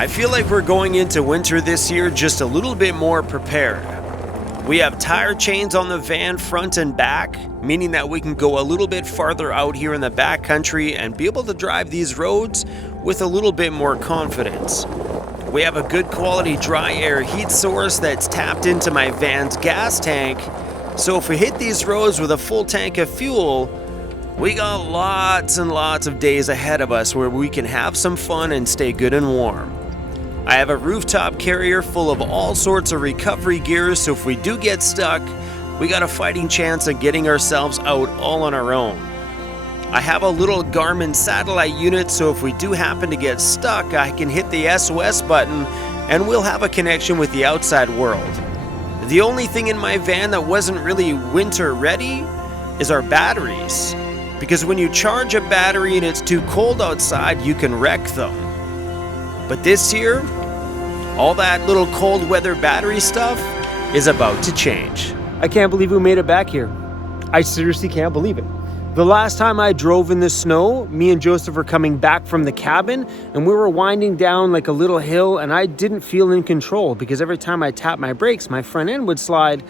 I feel like we're going into winter this year just a little bit more prepared. We have tire chains on the van front and back, meaning that we can go a little bit farther out here in the backcountry and be able to drive these roads with a little bit more confidence. We have a good quality dry air heat source that's tapped into my van's gas tank, so if we hit these roads with a full tank of fuel, we got lots and lots of days ahead of us where we can have some fun and stay good and warm. I have a rooftop carrier full of all sorts of recovery gear, so if we do get stuck, we got a fighting chance of getting ourselves out all on our own. I have a little Garmin satellite unit, so if we do happen to get stuck, I can hit the SOS button and we'll have a connection with the outside world. The only thing in my van that wasn't really winter ready is our batteries, because when you charge a battery and it's too cold outside, you can wreck them. But this year, all that little cold weather battery stuff is about to change. I can't believe we made it back here. I seriously can't believe it. The last time I drove in the snow, me and Joseph were coming back from the cabin and we were winding down like a little hill and I didn't feel in control because every time I tapped my brakes, my front end would slide,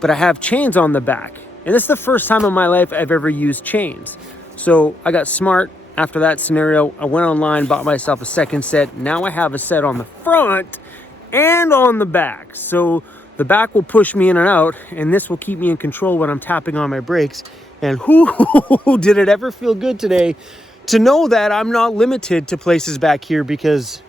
but I have chains on the back. And this is the first time in my life I've ever used chains. So I got smart. After that scenario, I went online, bought myself a second set. Now I have a set on the front and on the back. So the back will push me in and out, and this will keep me in control when I'm tapping on my brakes. And did it ever feel good today to know that I'm not limited to places back here because,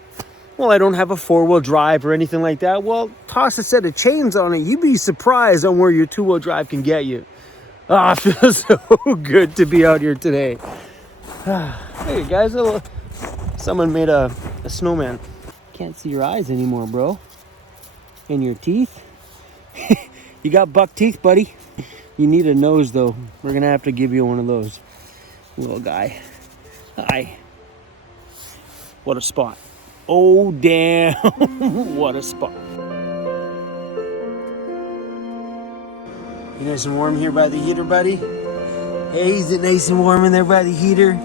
well, I don't have a four-wheel drive or anything like that. Well, toss a set of chains on it. You'd be surprised on where your two-wheel drive can get you. It feels so good to be out here today. Hey guys, someone made a snowman. Can't see your eyes anymore, bro. And your teeth. You got buck teeth, buddy. You need a nose though. We're gonna have to give you one of those. Little guy. Hi. What a spot. Oh damn. What a spot. You nice and warm here by the heater, buddy? Hey, is it nice and warm in there by the heater?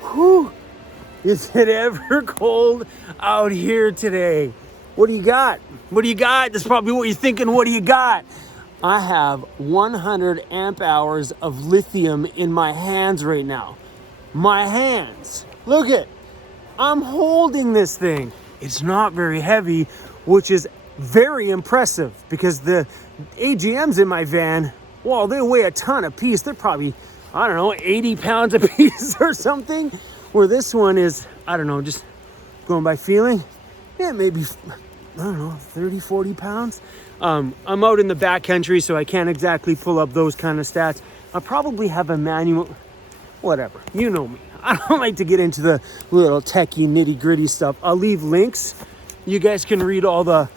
Whew. Is it ever cold out here today? What do you got? What do you got? That's probably what you're thinking. What do you got? I have 100 amp hours of lithium in my hands right now. My hands. Look it. I'm holding this thing. It's not very heavy, which is very impressive because the AGMs in my van, well, they weigh a ton a piece. They're probably, I don't know, 80 pounds a piece or something. Where this one is, I don't know, just going by feeling, yeah, maybe, I don't know, 30, 40 pounds. I'm out in the backcountry, so I can't exactly pull up those kind of stats. I probably have a manual, whatever, you know me. I don't like to get into the little techie nitty gritty stuff. I'll leave links. You guys can read all the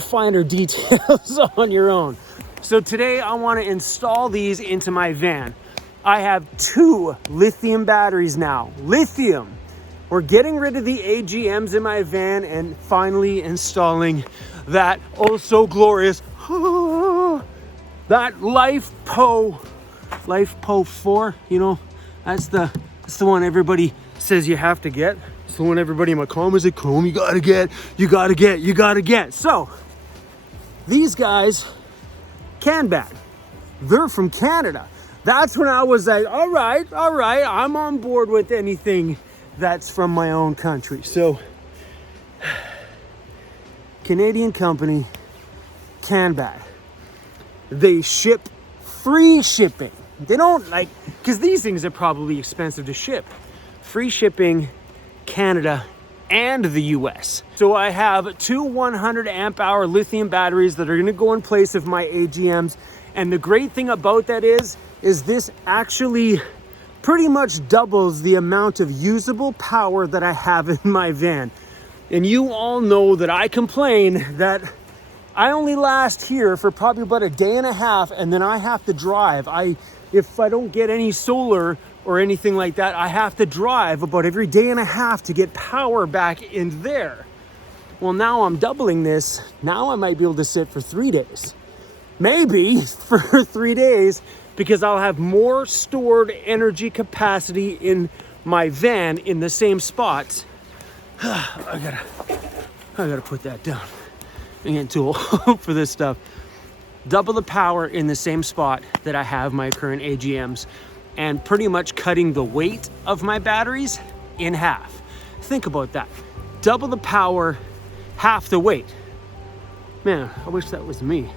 finer details on your own. So today I want to install these into my van. I have 2 lithium batteries now. Lithium. We're getting rid of the AGMs in my van and finally installing that oh so glorious, that Life Po 4. You know, that's the one everybody says you have to get. It's the one everybody in my comments say, Chrome, you gotta get. So, these guys, CanBat, they're from Canada. That's when I was like, all right, I'm on board with anything that's from my own country. So, Canadian company, CanBat. they ship free shipping. They don't like, because these things are probably expensive to ship. Free shipping, Canada and the US. So I have two 100 amp hour lithium batteries that are gonna go in place of my AGMs. And the great thing about that is this actually pretty much doubles the amount of usable power that I have in my van. And you all know that I complain that I only last here for probably about a day and a half, and then I have to drive. If I don't get any solar or anything like that, I have to drive about every day and a half to get power back in there. Well, now I'm doubling this. Now I might be able to sit for 3 days. Maybe for 3 days, because I'll have more stored energy capacity in my van in the same spots. I gotta put that down. I'm getting too old for this stuff. Double the power in the same spot that I have my current AGMs, and pretty much cutting the weight of my batteries in half. Think about that. Double the power, half the weight. Man, I wish that was me.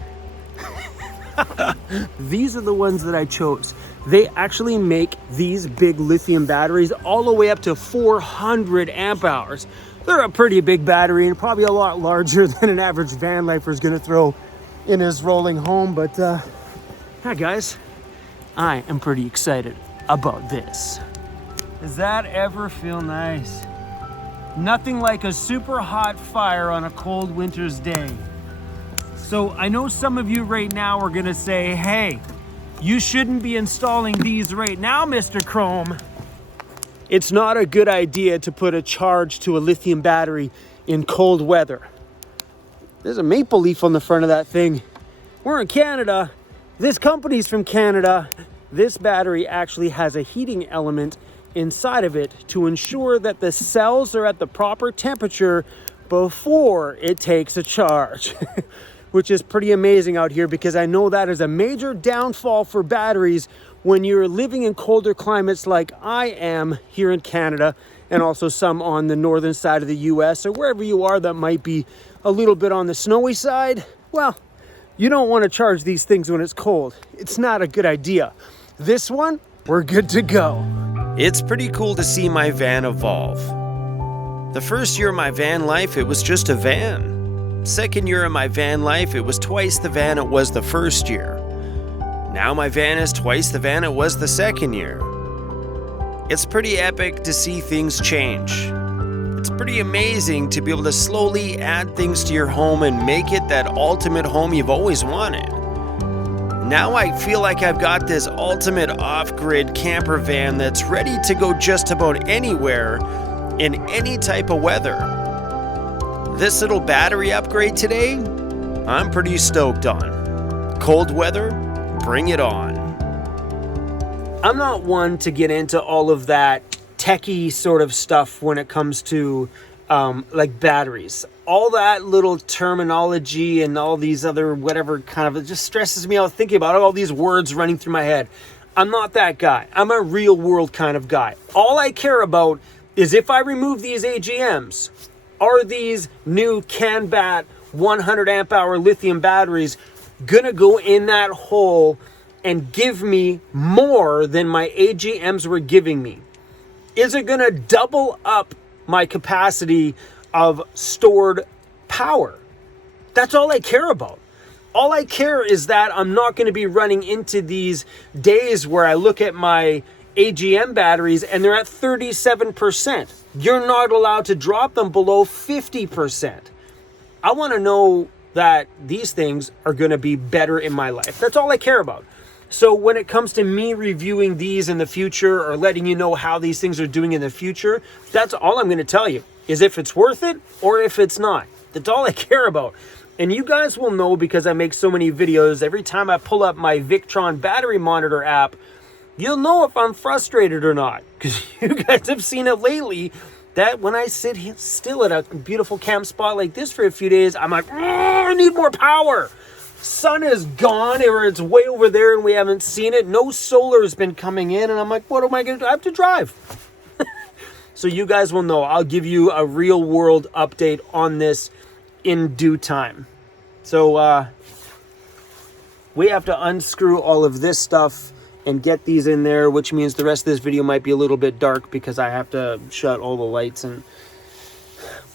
These are the ones that I chose. They actually make these big lithium batteries all the way up to 400 amp hours. They're a pretty big battery and probably a lot larger than an average van lifer is gonna throw in his rolling home. But yeah, guys, I am pretty excited about this. Does that ever feel nice? Nothing like a super hot fire on a cold winter's day. So I know some of you right now are gonna say, hey, you shouldn't be installing these right now, Mr. Chrome. It's not a good idea to put a charge to a lithium battery in cold weather. There's a maple leaf on the front of that thing. We're in Canada. This company's from Canada. This battery actually has a heating element inside of it to ensure that the cells are at the proper temperature before it takes a charge. Which is pretty amazing out here, because I know that is a major downfall for batteries when you're living in colder climates like I am here in Canada, and also some on the northern side of the US, or wherever you are that might be a little bit on the snowy side. Well, you don't want to charge these things when it's cold. It's not a good idea. This one, we're good to go. It's pretty cool to see my van evolve. The first year of my van life, it was just a van. Second year of my van life, it was twice the van it was the first year. Now my van is twice the van it was the second year. It's pretty epic to see things change. It's pretty amazing to be able to slowly add things to your home and make it that ultimate home you've always wanted. Now I feel like I've got this ultimate off-grid camper van that's ready to go just about anywhere in any type of weather. This little battery upgrade today, I'm pretty stoked on. Cold weather, bring it on. I'm not one to get into all of that techie sort of stuff when it comes to like batteries. All that little terminology and all these other whatever kind of, it just stresses me out thinking about it, all these words running through my head. I'm not that guy. I'm a real world kind of guy. All I care about is if I remove these AGMs, are these new CanBat 100 amp hour lithium batteries gonna go in that hole and give me more than my AGMs were giving me? Is it gonna double up my capacity of stored power? That's all I care about. All I care is that I'm not gonna be running into these days where I look at my AGM batteries and they're at 37%. You're not allowed to drop them below 50%. I want to know that these things are going to be better in my life. That's all I care about. So when it comes to me reviewing these in the future or letting you know how these things are doing in the future, that's all I'm going to tell you, is if it's worth it or if it's not. That's all I care about. And you guys will know, because I make so many videos, every time I pull up my Victron battery monitor app, you'll know if I'm frustrated or not, because you guys have seen it lately, that when I sit still at a beautiful camp spot like this for a few days, I'm like, I need more power. Sun is gone, or it's way over there and we haven't seen it. No solar has been coming in, and I'm like, what am I going to do? I have to drive. So you guys will know. I'll give you a real world update on this in due time. So We have to unscrew all of this stuff and get these in there, which means the rest of this video might be a little bit dark because I have to shut all the lights and...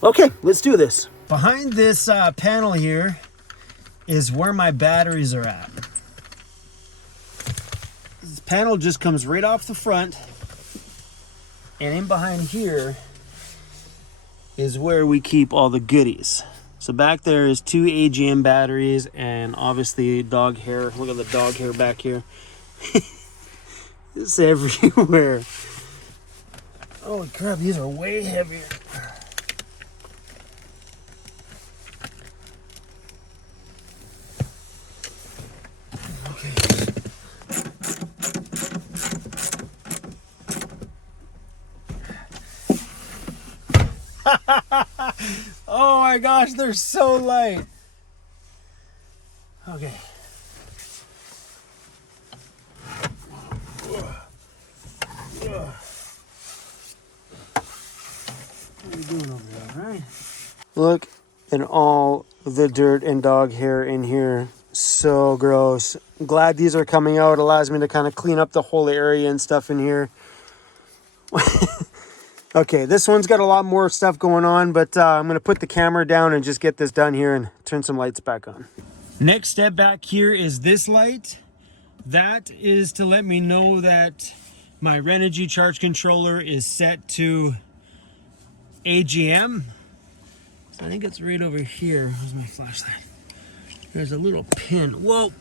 Okay, let's do this. Behind this panel here is where my batteries are at. This panel just comes right off the front, and in behind here is where we keep all the goodies. So back there is 2 AGM batteries and obviously dog hair. Look at the dog hair back here. It's everywhere. Oh crap, these are way heavier. Oh my gosh, they're so light. Okay. What are you doing over there, right? Look at all the dirt and dog hair in here. So gross. I'm glad these are coming out. It allows me to kind of clean up the whole area and stuff in here. Okay, this one's got a lot more stuff going on, but I'm going to put the camera down and just get this done here and turn some lights back on. Next step back here is this light. That is to let me know that my Renogy charge controller is set to AGM. So I think it's right over here. Where's my flashlight? There's a little pin. Whoa,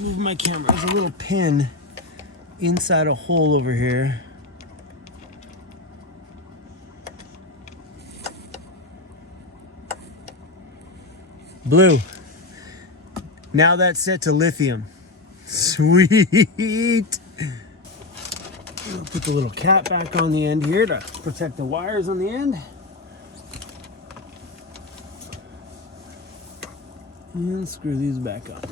move my camera. There's a little pin inside a hole over here. Blue. Now that's set to lithium. Sweet. I'll put the little cap back on the end here to protect the wires on the end. And screw these back up.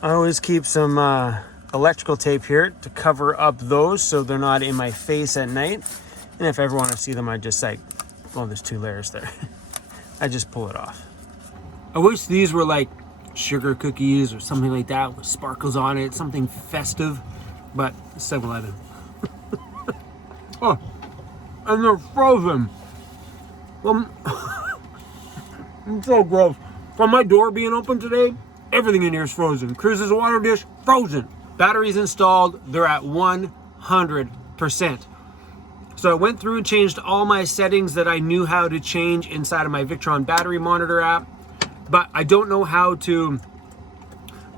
I always keep some electrical tape here to cover up those so they're not in my face at night. And if I ever want to see them, I just like, well, there's 2 layers there. I just pull it off. I wish these were like sugar cookies or something like that with sparkles on it, something festive, but 7-Eleven. Oh, and they're frozen. It's so gross. From my door being open today, everything in here is frozen. Cruz's water dish, frozen. Batteries installed, they're at 100%. So I went through and changed all my settings that I knew how to change inside of my Victron battery monitor app, but I don't know how to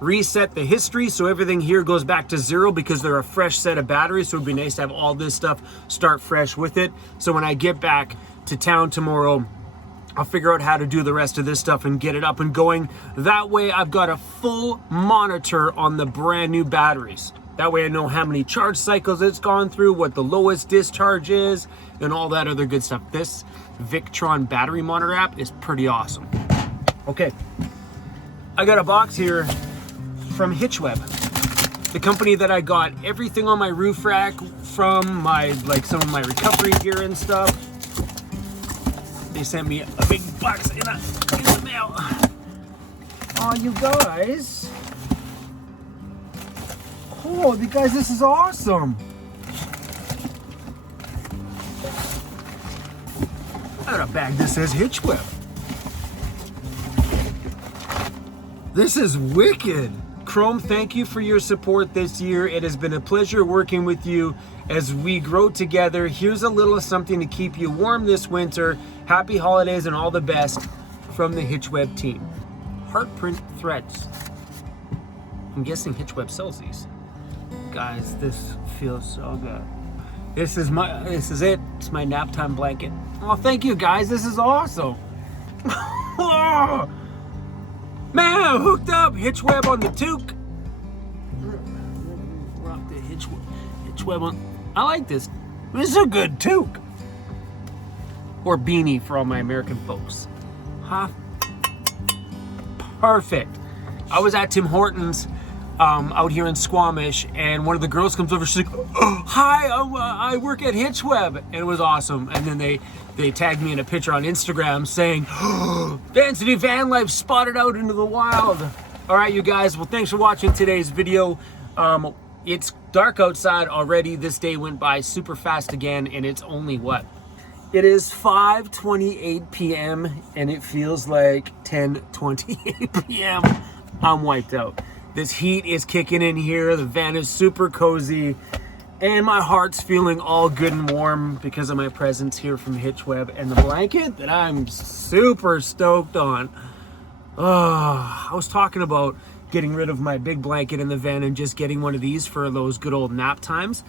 reset the history, so everything here goes back to 0 because they're a fresh set of batteries, so it'd be nice to have all this stuff start fresh with it. So when I get back to town tomorrow, I'll figure out how to do the rest of this stuff and get it up and going. That way I've got a full monitor on the brand new batteries. That way I know how many charge cycles it's gone through, what the lowest discharge is, and all that other good stuff. This Victron battery monitor app is pretty awesome. Okay, I got a box here from Hitchweb, the company that I got everything on my roof rack from, my some of my recovery gear and stuff. They sent me a big box in the mail. Oh, you guys. Oh, you guys, this is awesome. I got a bag that says Hitchweb. This is wicked. Chrome, thank you for your support this year. It has been a pleasure working with you as we grow together. Here's a little something to keep you warm this winter. Happy holidays and all the best from the Hitchweb team. Heartprint threads. I'm guessing Hitchweb sells these. Guys, this feels so good. This is it. It's my nap time blanket. Oh, thank you guys. This is awesome. Oh, man, I'm hooked up. Hitchweb on the toque. Rock the Hitchweb on. I like this. This is a good toque. Or beanie for all my American folks. Huh? Perfect. I was at Tim Hortons out here in Squamish, and one of the girls comes over. She's like, oh, "Hi, I work at Hitchweb," and it was awesome. And then they tagged me in a picture on Instagram saying, oh, Van City Vanlife spotted out into the wild. All right, you guys. Well, thanks for watching today's video. It's dark outside already. This day went by super fast again, and it's only what? It is 5:28 p.m. and it feels like 10:28 p.m. I'm wiped out. This heat is kicking in here. The van is super cozy, and my heart's feeling all good and warm because of my presence here from Hitchweb and the blanket that I'm super stoked on. I was talking about getting rid of my big blanket in the van and just getting one of these for those good old nap times.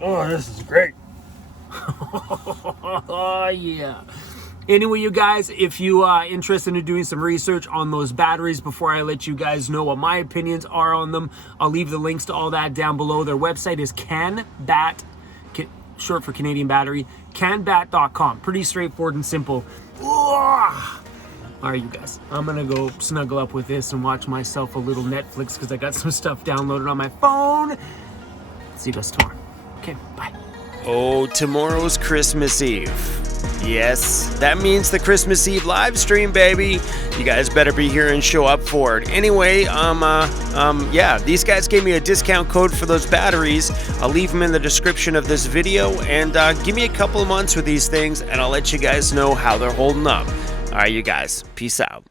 Oh, this is great. Oh, yeah. Anyway, you guys, if you are interested in doing some research on those batteries before I let you guys know what my opinions are on them, I'll leave the links to all that down below. Their website is CanBat, short for Canadian Battery, canbat.com. Pretty straightforward and simple. All right, you guys, I'm going to go snuggle up with this and watch myself a little Netflix because I got some stuff downloaded on my phone. See you guys tomorrow. Okay, bye. Oh, tomorrow's Christmas Eve. Yes, that means the Christmas Eve live stream, baby. You guys better be here and show up for it. Anyway, yeah, these guys gave me a discount code for those batteries. I'll leave them in the description of this video, and give me a couple of months with these things, and I'll let you guys know how they're holding up. All right, you guys, peace out.